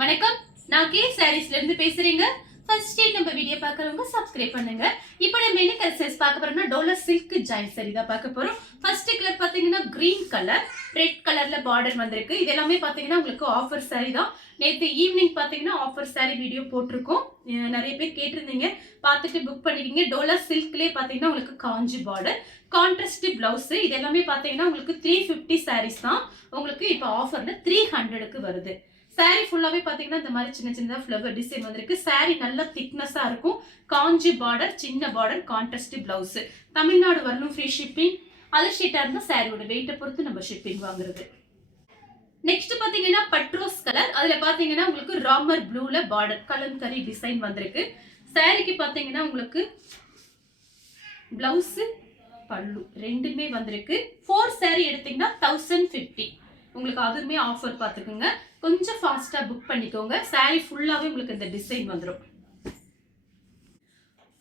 வணக்கம், நான் கே சாரீஸ்ல இருந்து பேசுறேங்க. ஃபர்ஸ்ட் டைம் நம்ம வீடியோ பார்க்கறவங்க சப்ஸ்கிரைப் பண்ணுங்க. இப்போ நம்ம என்ன கலர்ஸ் பார்க்க போறோம்னா டோலர் சில்க் ஜாயின் சாரி தான் பார்க்க போறோம். ஃபர்ஸ்ட் கலர் பாத்தீங்கன்னா கிரீன் கலர், ரெட் கலர்ல பார்டர் வந்திருக்கு. இது எல்லாமே பாத்தீங்கன்னா உங்களுக்கு ஆஃபர் சாரி தான். நேத்து ஈவினிங் பாத்தீங்கன்னா ஆஃபர் சாரி வீடியோ போட்டிருக்கோம். நிறைய பேர் கேட்டிருந்தீங்க, பார்த்துட்டு புக் பண்ணிக்கிங்க. டோலர் சில்க்லேயே பாத்தீங்கன்னா உங்களுக்கு காஞ்சி பார்டர், கான்ட்ராஸ்ட் பிளவுஸ். இது எல்லாமே பாத்தீங்கன்னா உங்களுக்கு 350 சாரீஸ் தான். உங்களுக்கு இப்போ ஆஃபர்ல 300க்கு வருது. சாரி ஃபுல்லாவே பாத்தீங்கன்னா இந்த மாதிரி சின்ன சின்னதா ஃப்ளவர் டிசைன் வந்திருக்கு. சாரி நல்ல திக்னஸா இருக்கும். காஞ்சி பார்டர், சின்ன பார்டர், கான்ட்ராஸ்ட் பிளவுஸ். தமிழ்நாடு வரணும் ஃப்ரீ ஷிப்பிங். அதர் ஷீட்டா இருந்தா சாரியோட வெயிட்டை பொறுத்து நம்ம ஷிப்பிங் வாங்குறது. நெக்ஸ்ட் பாத்தீங்கன்னா பட்ரோஸ் கலர். அதுல பாத்தீங்கன்னா உங்களுக்கு ராமர் ப்ளூல பார்டர் கலம்கரி டிசைன் வந்திருக்கு. சாரிக்கு பாத்தீங்கன்னா உங்களுக்கு பிளவுஸ், பல்லு ரெண்டுமே வந்திருக்கு. 4 சாரி எடுத்தீங்கன்னா 1050. உங்களுக்கு அதுவுமே ஆஃபர் பார்த்துக்குங்க. கொஞ்சம் ஃபாஸ்டா புக் பண்ணிக்கோங்க. சாரி ஃபுல்லாவே உங்களுக்கு இந்த டிசைன் வந்துடும்.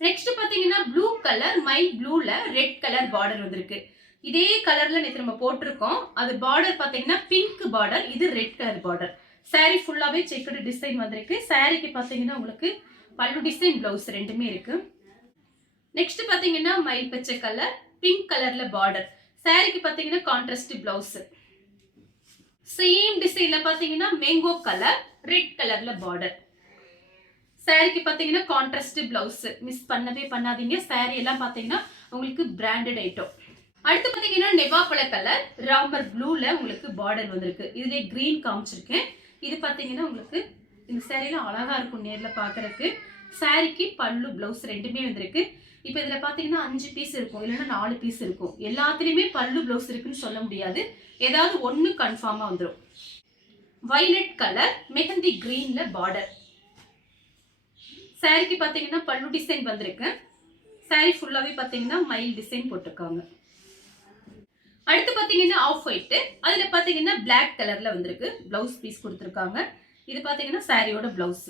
நெக்ஸ்ட் பாத்தீங்கன்னா ப்ளூ கலர், மை ப்ளூல ரெட் கலர் பார்டர் வந்திருக்கு. இதே கலர்ல நேற்று நம்ம போட்டிருக்கோம். அது பார்டர் பாத்தீங்கன்னா பிங்க் பார்டர், இது ரெட் கலர் பார்டர். சாரி ஃபுல்லாவே செக்குடு டிசைன் வந்திருக்கு. சாரிக்கு பாத்தீங்கன்னா உங்களுக்கு பல்லு டிசைன், பிளவுஸ் ரெண்டுமே இருக்கு. நெக்ஸ்ட் பாத்தீங்கன்னா மயில் பச்சை கலர், பிங்க் கலர்ல பார்டர். சாரிக்கு பாத்தீங்கன்னா கான்ட்ராஸ்ட் பிளவுஸ். சேம் டிசைன்ல பாத்தீங்கன்னா மேங்கோ கலர், ரெட் கலர்ல பார்டர். சாரிக்கு பாத்தீங்கன்னா கான்ட்ராஸ்ட் பிளவுஸ். மிஸ் பண்ணவே பண்ணாதீங்க. சாரி எல்லாம் பாத்தீங்கன்னா உங்களுக்கு பிராண்டட் ஐட்டம். அடுத்து பாத்தீங்கன்னா நெவாப்பழ கலர், ராமர் ப்ளூல உங்களுக்கு பார்டர் வந்திருக்கு. இதுல கிரீன் காமிச்சிருக்கேன். இது பாத்தீங்கன்னா உங்களுக்கு இந்த சாரியில அழகா இருக்கும் நேர்ல பாக்குறதுக்கு. சாரிக்கு பல்லு, பிளவுஸ் ரெண்டுமே வந்திருக்கு. இப்போ இதுல பாத்தீங்கன்னா 5 பீஸ் இருக்கும், இல்லைன்னா 4 பீஸ் இருக்கும். எல்லாத்துலயுமே பல்லு, பிளவுஸ் இருக்குன்னு சொல்ல முடியாது. ஏதாவது ஒண்ணு கன்ஃபார்மா வந்துடும். வயலட் கலர், மெஹந்தி கிரீன்ல பார்டர். சாரிக்கு பாத்தீங்கன்னா பல்லு டிசைன் வந்திருக்கு. சாரி ஃபுல்லாவே பாத்தீங்கன்னா மயில் டிசைன் போட்டிருக்காங்க. அடுத்து பாத்தீங்கன்னா ஆஃப் ஒயிட், அதுல பாத்தீங்கன்னா பிளாக் கலர்ல வந்திருக்கு. பிளவுஸ் பீஸ் கொடுத்திருக்காங்க. இது பாத்தீங்கன்னா சாரியோட பிளவுஸ்.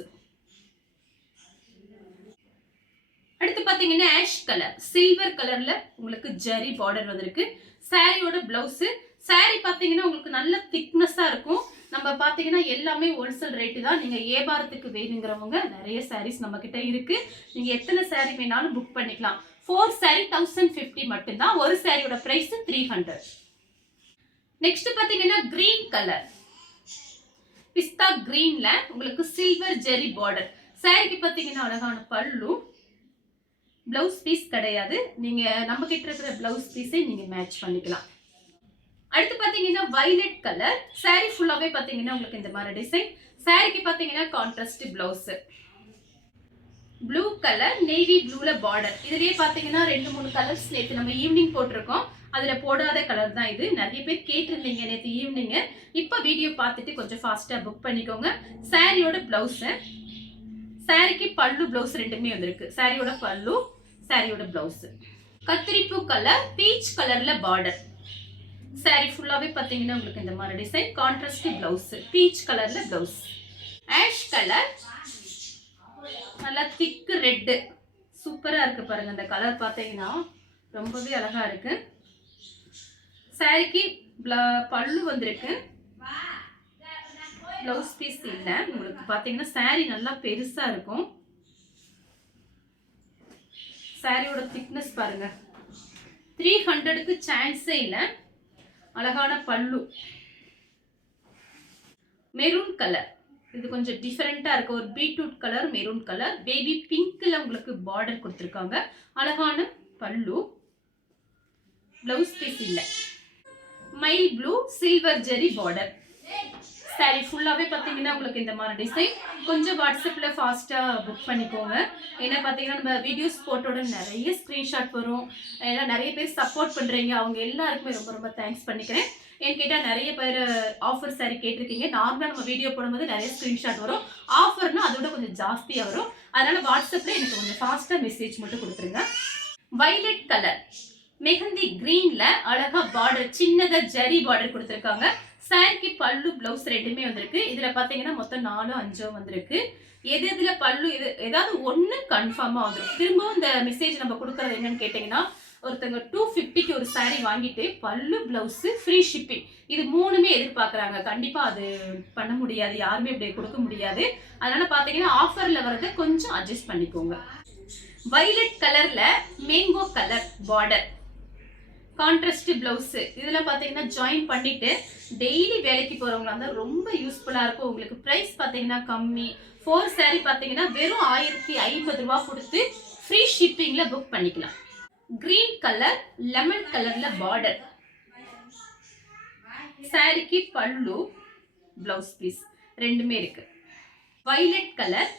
அடுத்து பாத்தீங்கன்னா ஆஷ் கலர், சில்வர் கலர்ல உங்களுக்கு ஜரி பார்டர் வந்திருக்கு. சாரியோட பிளவுஸ். சாரி பாத்தீங்கன்னா உங்களுக்கு நல்ல திக்னஸா இருக்கும். நம்ம பாத்தீங்கன்னா எல்லாமே ஹோல்சேல் ரேட்டு தான். நீங்க வியாபாரத்துக்கு வேணுங்கிறவங்க நிறைய சாரீஸ் நம்ம கிட்ட இருக்கு. நீங்க எத்தனை சாரி வேணாலும் புக் பண்ணிக்கலாம். 4 சாரி 1050 மட்டும்தான். ஒரு சாரியோட பிரைஸ் 300. நெக்ஸ்ட் பாத்தீங்கன்னா கிரீன் கலர், பிஸ்தா கிரீன்ல உங்களுக்கு சில்வர் ஜெரி பார்டர். சாரிக்கு பாத்தீங்கன்னா அழகான பல்லு, பிளவுஸ் பீஸ் கிடையாது. நீங்க நம்ம கிட்ட இருக்கிற பிளவுஸ் பீஸை நீங்க மேட்ச் பண்ணிக்கலாம். அடுத்து பாத்தீங்கன்னா வயலட் கலர். சாரி ஃபுல்லாவே பாத்தீங்கன்னா உங்களுக்கு இந்த மாதிரி டிசைன். சாரிக்கு பாத்தீங்கன்னா contrast blouse. Blue colour, navy ப்ளூல பார்டர். இதுலயே பாத்தீங்கன்னா 2-3 கலர்ஸ் நேற்று நம்ம ஈவினிங் போட்டிருக்கோம். அதுல போடாத கலர் தான் இது. நிறைய பேர் கேட்டிருந்தீங்க நேற்று ஈவினிங். இப்ப வீடியோ பார்த்துட்டு கொஞ்சம் ஃபாஸ்டா புக் பண்ணிக்கோங்க. சாரியோட பிளவுஸ், சாரிக்கு பல்லு, பிளவுஸ் ரெண்டுமே வந்திருக்கு. சாரியோட பல்லு, சாரியோட பிளவுஸ். கத்திரிப்பூ கலர், பீச் கலர்ல பார்டர். சாரி ஃபுல்லாவே பாத்தீங்கன்னா உங்களுக்கு இந்த மாதிரி டிசைன், கான்ட்ராஸ்ட் பிளவுஸ், பீச் கலர்ல பிளவுஸ். ஆஷ் கலர், நல்லா திக் ரெட், சூப்பரா இருக்கு பாருங்க. இந்த கலர் பாத்தீங்கன்னா ரொம்பவே அழகா இருக்கு. சாரிக்கு பல்லு வந்திருக்கு, பிளவுஸ் பீஸ் இல்ல. உங்களுக்கு பாத்தீங்கன்னா சாரி நல்லா பெருசா இருக்கும். சாரியோட திக்னஸ் பாருங்க, 300க்கு சான்ஸே இல்ல. அழகான பல்லு. மெரூன் கலர், இது கொஞ்சம் டிஃபரெண்டா இருக்கு. ஒரு beetroot colour, maroon colour, baby பிங்க்ல உங்களுக்கு பார்டர் கொடுத்திருக்காங்க. அழகான பல்லு, பிளவுஸ் பீஸ் இல்ல. மயில் blue, silver zari border. Sari ஃபுல்லாவே பாத்தீங்கன்னா உங்களுக்கு இந்த மாதிரி டிசைன். கொஞ்சம் வாட்ஸ்அப்ல ஃபாஸ்டா புக் பண்ணிக்கோங்க. ஏன்னா பாத்தீங்கன்னா நம்ம வீடியோஸ் போட்டோட நிறைய ஸ்கிரீன்ஷாட் வரும். ஏன்னா நிறைய பேர் சப்போர்ட் பண்றீங்க. அவங்க எல்லாருக்குமே ரொம்ப ரொம்ப தேங்க்ஸ் பண்ணிக்கிறேன். என்கிட்ட நிறைய பேர் ஆஃபர் சாரி கேட்டிருக்கீங்க. நார்மலா நம்ம வீடியோ போடும்போது நிறைய ஸ்கிரீன்ஷாட் வரும். ஆஃபர்னா அதோட கொஞ்சம் ஜாஸ்தியா வரும். அதனால வாட்ஸ்அப்ல எனக்கு கொஞ்சம் ஃபாஸ்டா மெசேஜ் மட்டும் கொடுத்துருங்க. வயலட் கலர், மெஹந்தி கிரீன்ல அழகா பார்டர், சின்னதா ஜரி பார்டர் கொடுத்திருக்காங்க. சாரிக்கு பல்லு, பிளவுஸ் ரெண்டுமே வந்திருக்கு. இதுல பாத்தீங்கன்னா மொத்தம் 4-5 வந்திருக்கு. எதுல பல்லு, இது ஏதாவது ஒண்ணு கன்ஃபார்மா வந்துடும். திரும்பவும் இந்த மெசேஜ் நம்ம கொடுக்கறது என்னன்னு கேட்டீங்கன்னா ஒருத்தங்க 250க்கு ஒரு saree வாங்கிட்டு பல்லு பிளவுஸ் ஃப்ரீ ஷிப்பிங் இது மூணுமே எதிர்பார்க்குறாங்க. கண்டிப்பா அது பண்ண முடியாது, யாருமே இப்படி கொடுக்க முடியாது. அதனால பாத்தீங்கன்னா ஆஃபர்ல வரதை கொஞ்சம் அட்ஜஸ்ட் பண்ணிக்கோங்க. வயலட் கலர்ல mango colour border, contrast blouse, இதெல்லாம் பாத்தீங்கன்னா ஜாயின் பண்ணிட்டு டெய்லி வேலைக்கு போறவங்களா இருந்தா ரொம்ப யூஸ்ஃபுல்லா இருக்கும். உங்களுக்கு பிரைஸ் பாத்தீங்கன்னா கம்மி. 4 saree பாத்தீங்கன்னா வெறும் 1050 ரூபாய் கொடுத்து ஃப்ரீ ஷிப்பிங்ல புக் பண்ணிக்கலாம். கிரீன் கலர் லெமன் கலர்ல பார்டர், சாரிக்கு பல்லு பிளவுஸ் பீஸ் ரெண்டுமே இருக்கு. வயலட் கலர்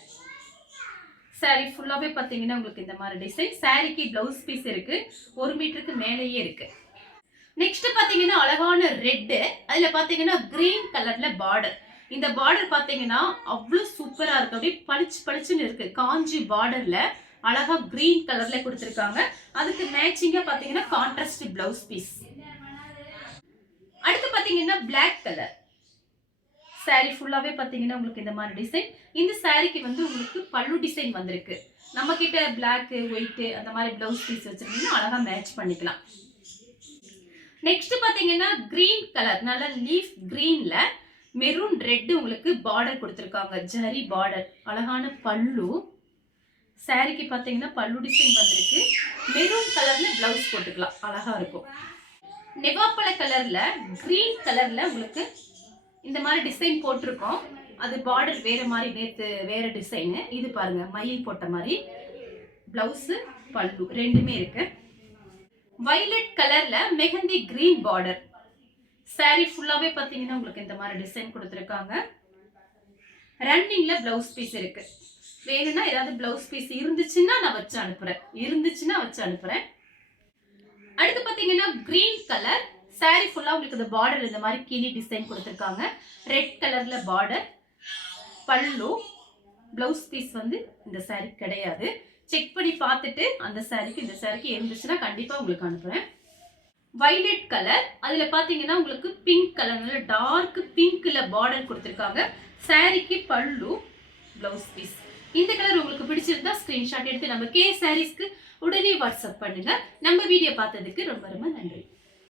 சாரி ஃபுல்லாவே பாத்தீங்கன்னா உங்களுக்கு இந்த மாதிரி டிசைன். சாரிக்கு பிளவுஸ் பீஸ் இருக்கு, 1 மீட்டருக்கு மேலேயே இருக்கு. நெக்ஸ்ட் பாத்தீங்கன்னா அழகான ரெட், அதுல பாத்தீங்கன்னா கிரீன் கலர்ல பார்டர். இந்த பார்டர் பாத்தீங்கன்னா அவ்வளவு சூப்பரா இருக்கு, அப்படியே பளிச்சு பளிச்சுன்னு இருக்கு. காஞ்சி பார்டர்ல அழகா கிரீன் கலர்ல கொடுத்திருக்காங்க. அதுக்கு மேட்சிங்கா பாத்தீங்கன்னா கான்ட்ராஸ்ட் பிளவுஸ் பீஸ். அடுத்து பாத்தீங்கன்னா பிளாக் கலர் சாரி ஃபுல்லாவே பாத்தீங்கன்னா உங்களுக்கு இந்த மாதிரி டிசைன். இந்த சாரிக்கு வந்து உங்களுக்கு பல்லு டிசைன் வந்திருக்கு. நம்ம கிட்ட பிளாக் ஒயிட் அந்த மாதிரி பிளவுஸ் பீஸ் வச்சிருந்தீங்கன்னா அழகா மேட்ச் பண்ணிக்கலாம். நெக்ஸ்ட் பாத்தீங்கன்னா கிரீன் கலர், நல்ல லீஃப் கிரீன்ல மெரூன் ரெட் உங்களுக்கு பார்டர் கொடுத்திருக்காங்க, ஜரி பார்டர். அழகான பல்லு, சாரிக்கு பாத்தீங்கன்னா பல்லு டிசைன் வந்திருக்கு. மெரூன் கலர்ல பிளவுஸ் போட்டுக்கலாம், அழகா இருக்கும். நெவாப்பழ கலர்ல கிரீன் கலர்ல உங்களுக்கு இந்த மாதிரி டிசைன் போட்டிருக்கோம். அது பார்டர் வேற மாதிரி, நேத்து வேற டிசைன். இது பாருங்க மயில் போட்ட மாதிரி. பிளவுஸ் பல்லு ரெண்டுமே இருக்கு. வயலட் கலர்ல மெஹந்தி கிரீன் பார்டர், சாரி ஃபுல்லாவே பாத்தீங்கன்னா உங்களுக்கு இந்த மாதிரி டிசைன் கொடுத்திருக்காங்க. ரன்னிங்ல பிளவுஸ் பீஸ் இருக்கு. வேணும்னா ஏதாவது பிளவுஸ் பீஸ் இருந்துச்சுன்னா நான் வச்சு அனுப்புறேன். அடுத்து பாத்தீங்கன்னா கிரீன் கலர் சாரி ஃபுல்லா உங்களுக்கு இந்த பார்டர் இந்த மாதிரி கிளி டிசைன் கொடுத்திருக்காங்க. ரெட் கலர்ல பார்டர், பல்லு, பிளவுஸ் பீஸ் வந்து இந்த சாரி கிடையாது. செக் பண்ணி பார்த்துட்டு அந்த சாரிக்கு இந்த சாரிக்கு இருந்துச்சுன்னா கண்டிப்பா உங்களுக்கு அனுப்புறேன். வயலட் கலர், அதுல பாத்தீங்கன்னா உங்களுக்கு பிங்க் கலர்ல டார்க் பிங்க்ல பார்டர் கொடுத்திருக்காங்க. சாரிக்கு பல்லு பிளவுஸ் பீஸ். இந்த கலர் உங்களுக்கு பிடிச்சிருந்தா ஸ்கிரீன்ஷாட் எடுத்து நம்ம கே சாரீஸ்க்கு உடனே வாட்ஸ்அப் பண்ணுங்க. நம்ம வீடியோ பார்த்ததுக்கு ரொம்ப ரொம்ப நன்றி.